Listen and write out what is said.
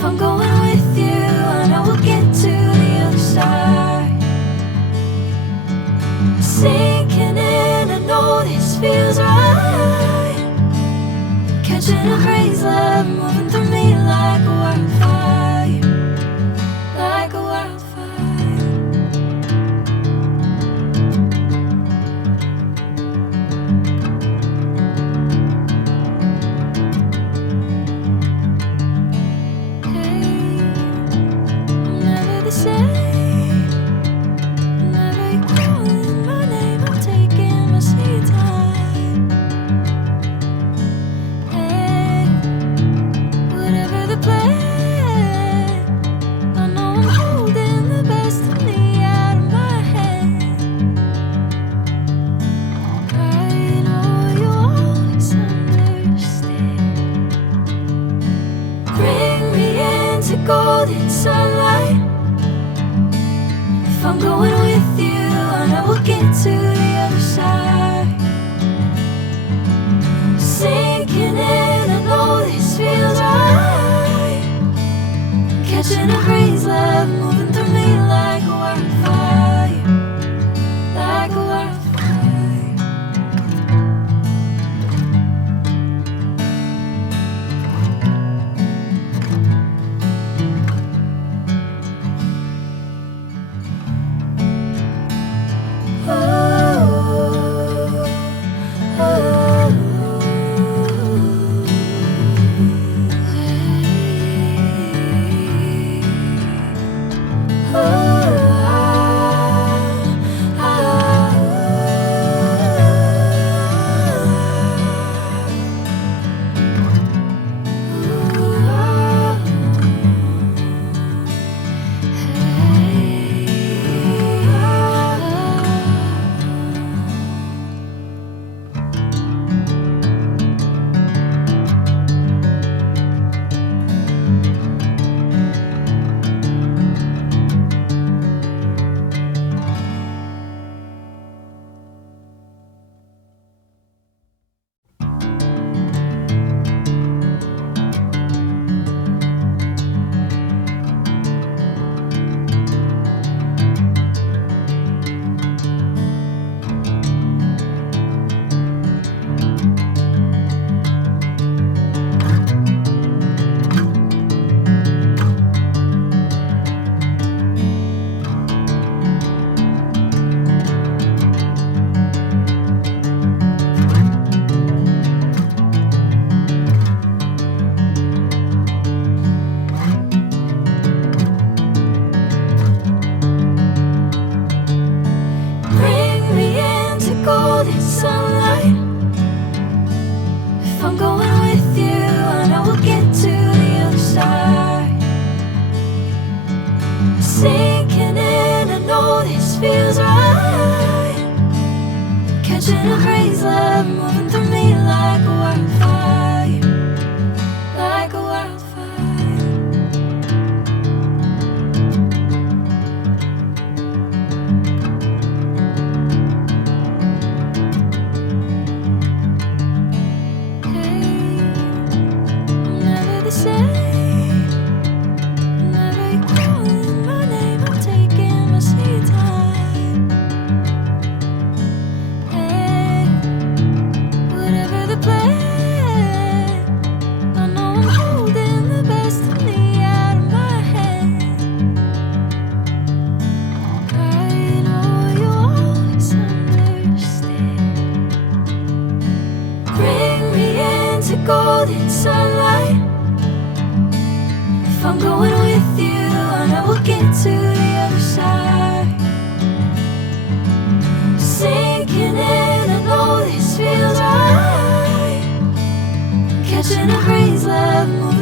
If I'm going with you, I know we'll get to the other side. Sinking in, I know this feels right. Catching a crazy love, moving through me like a wildfire, like a wildfire. Golden sunlight. If I'm going with you, I know we'll get to the other side. Sinking in, I know this feels right. Catching a crazy love, moving through me like a wildfire, like a wildfire. Sinking in, I know this feels right. Catching a crazy love, moving through me like a wildfire, like a wildfire. Hey, I'm never the same. Golden sunlight. If I'm going with you, I know we'll get to the other side. Sinking in, I know this feels right. Catching a crazy love.